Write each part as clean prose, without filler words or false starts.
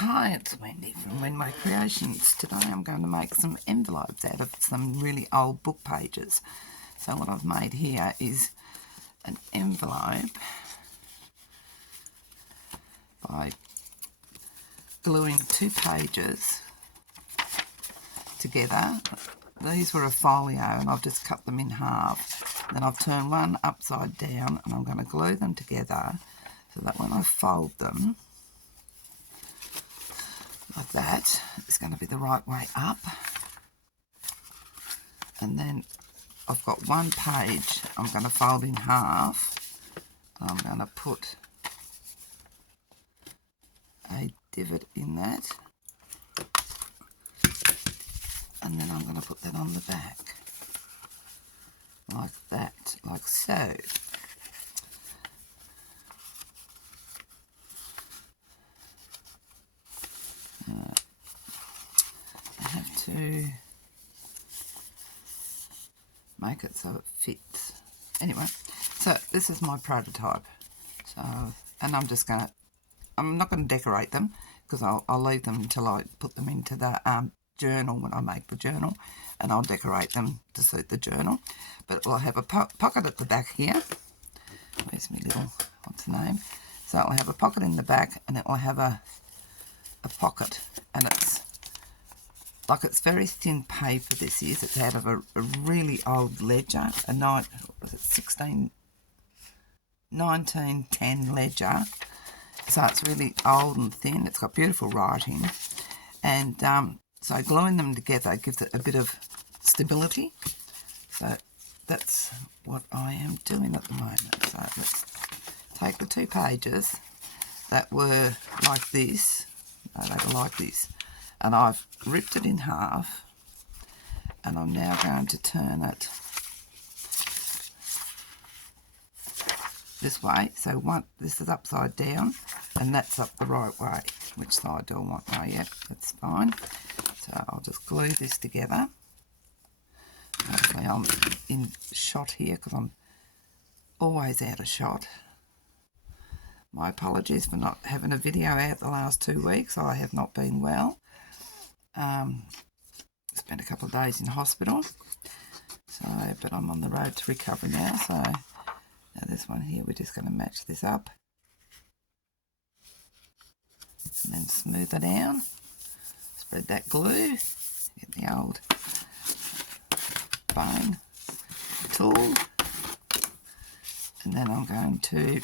Hi, it's Wendy from When My Creations. Today I'm going to make some envelopes out of some really old book pages. So what I've made here is an envelope by gluing two pages together. These were a folio and I've just cut them in half. Then I've turned one upside down and I'm going to glue them together so that when I fold them, like that, it's going to be the right way up. And then I've got one page I'm going to fold in half. I'm going to put a divot in that. And then I'm going to put that on the back. Like that, like so. I have to make it so it fits. Anyway, so this is my prototype. So, and I'm not going to decorate them because I'll leave them until I put them into the journal when I make the journal, and I'll decorate them to suit the journal. But I'll have a pocket at the back here. Where's my little, what's the name? So I'll have a pocket in the back, and it will have a pocket, and it's very thin paper. This is, it's out of a really old ledger, a 1910 ledger. So it's really old and thin. It's got beautiful writing, and so gluing them together gives it a bit of stability. So that's what I am doing at the moment. So let's take the two pages that were like this. No, they were like this. And I've ripped it in half, and I'm now going to turn it this way. So this is upside down, and that's up the right way. Which side do I want? Oh, yeah, that's fine. So I'll just glue this together. Hopefully I'm in shot here because I'm always out of shot. My apologies for not having a video out the last 2 weeks. I have not been well. Spent a couple of days in hospital, but I'm on the road to recovery now. So now this one here, we're just going to match this up and then smooth it down. Spread that glue, get the old bone tool, and then I'm going to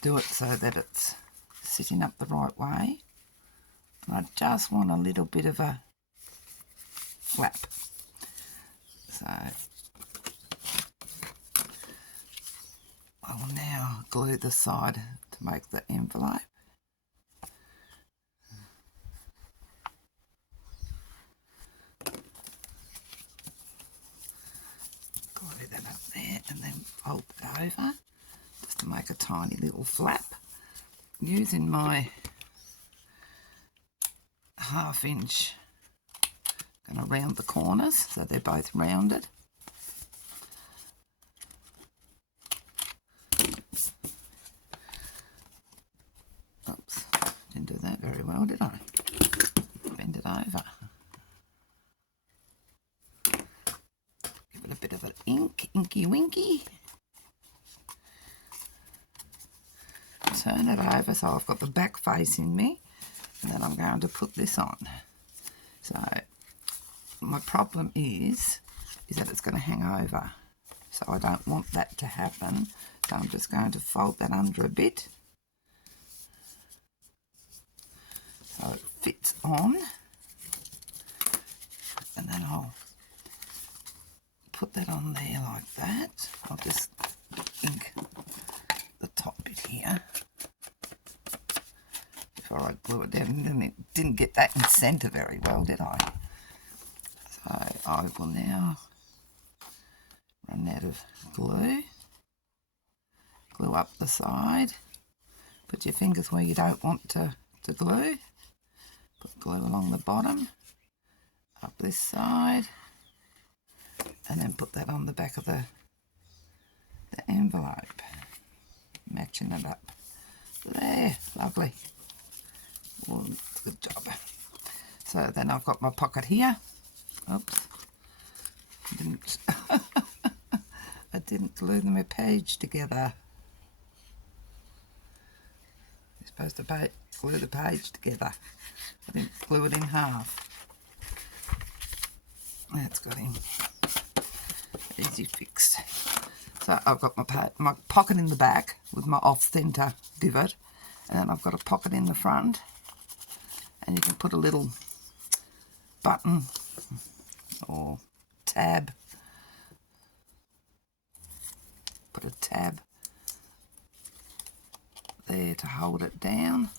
do it so that it's sitting up the right way. And I just want a little bit of a flap. So I will now glue the side to make the envelope. Glue that up there and then fold it over just to make a tiny little flap. Using my 1/2 inch, going to round the corners so they're both rounded. Oops, didn't do that very well, did I? Bend it over. Give it a bit of an inky winky. Turn it over so I've got the back facing me, and then I'm going to put this on. So my problem is that it's going to hang over. So I don't want that to happen. So I'm just going to fold that under a bit so it fits on. And then I'll put that on there like that. I'll just ink the top bit here before I glue it down. And it didn't get that in centre very well, did I? So I will now run out of glue. Glue up the side. Put your fingers where you don't want to glue. Put glue along the bottom. Up this side. And then put that on the back of the envelope. Matching it up. There, lovely. Oh, good job. So then I've got my pocket here. Oops. I didn't glue them a page together. You're supposed to glue the page together. I didn't glue it in half. That's got him. Easy fixed. So I've got my pocket in the back with my off-centre divot, and then I've got a pocket in the front, and you can put a little button or tab. Put a tab there to hold it down,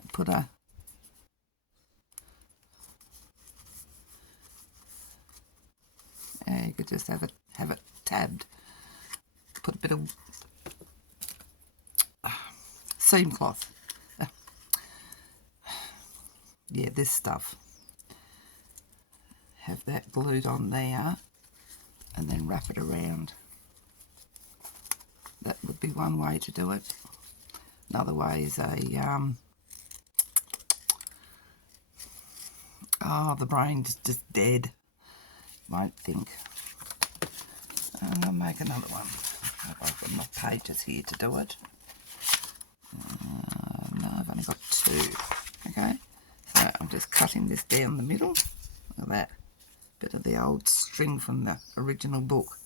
and put a you could just have it tabbed. Put a bit of seam cloth. Yeah, this stuff. Have that glued on there, and then wrap it around. That would be one way to do it. Another way is the brain's just dead. Won't think. I'm going to make another one. I've got enough pages here to do it. No, I've only got 2. Okay, so I'm just cutting this down the middle. Look at that. Bit of the old string from the original book.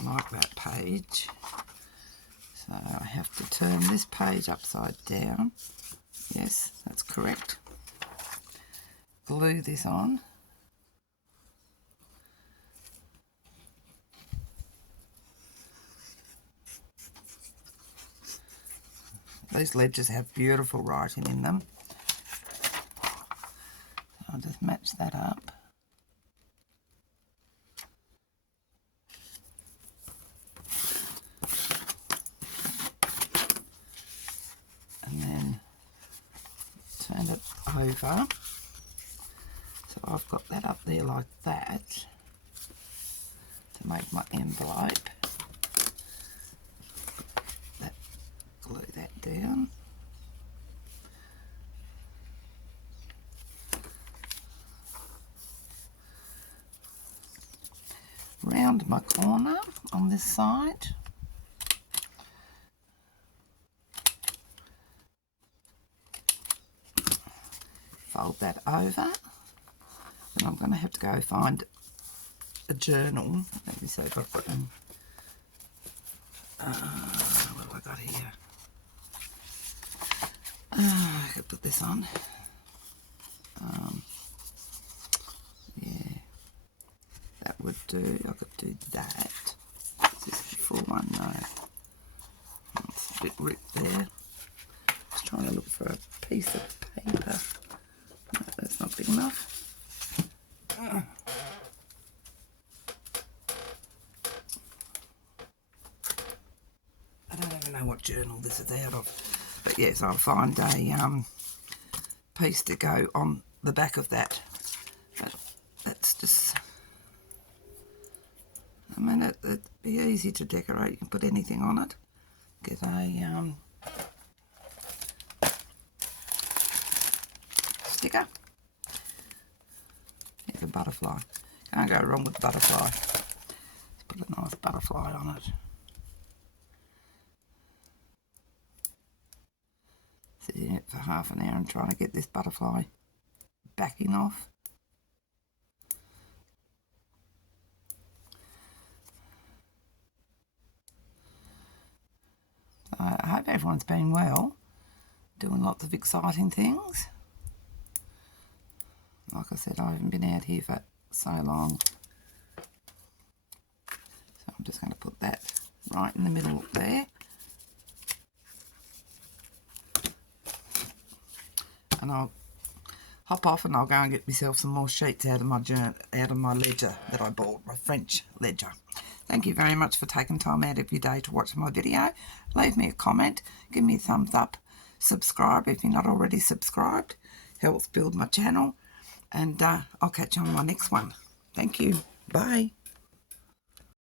I like that page. So I have to turn this page upside down. Yes, that's correct. Glue this on. These ledgers have beautiful writing in them. I'll just match that up. And then turn it over. So I've got that up there like that to make my envelope. Glue that down. Round my corner on this side. Fold that over. And I'm going to have to go find a journal. Let me see if I've got them. What have I got here? I could put this on. Yeah, that would do. I could do that. Is this the full one? No. It's a bit ripped there. Just trying to look for a piece of paper. No, that's not big enough. I don't even know what journal this is out of. But yes, I'll find a piece to go on the back of that. But that's just, I mean, it'd be easy to decorate. You can put anything on it. Get a sticker. Here's a butterfly. Can't go wrong with butterfly. Let's put a nice butterfly on it. Sitting in it for half an hour and trying to get this butterfly backing off. I hope everyone's been well, doing lots of exciting things. Like I said, I haven't been out here for so long. So I'm just going to put that right in the middle there. And I'll hop off and I'll go and get myself some more sheets out of my ledger that I bought, my French ledger. Thank you very much for taking time out of your day to watch my video. Leave me a comment, give me a thumbs up, subscribe if you're not already subscribed. Helps build my channel. And I'll catch you on my next one. Thank you. Bye.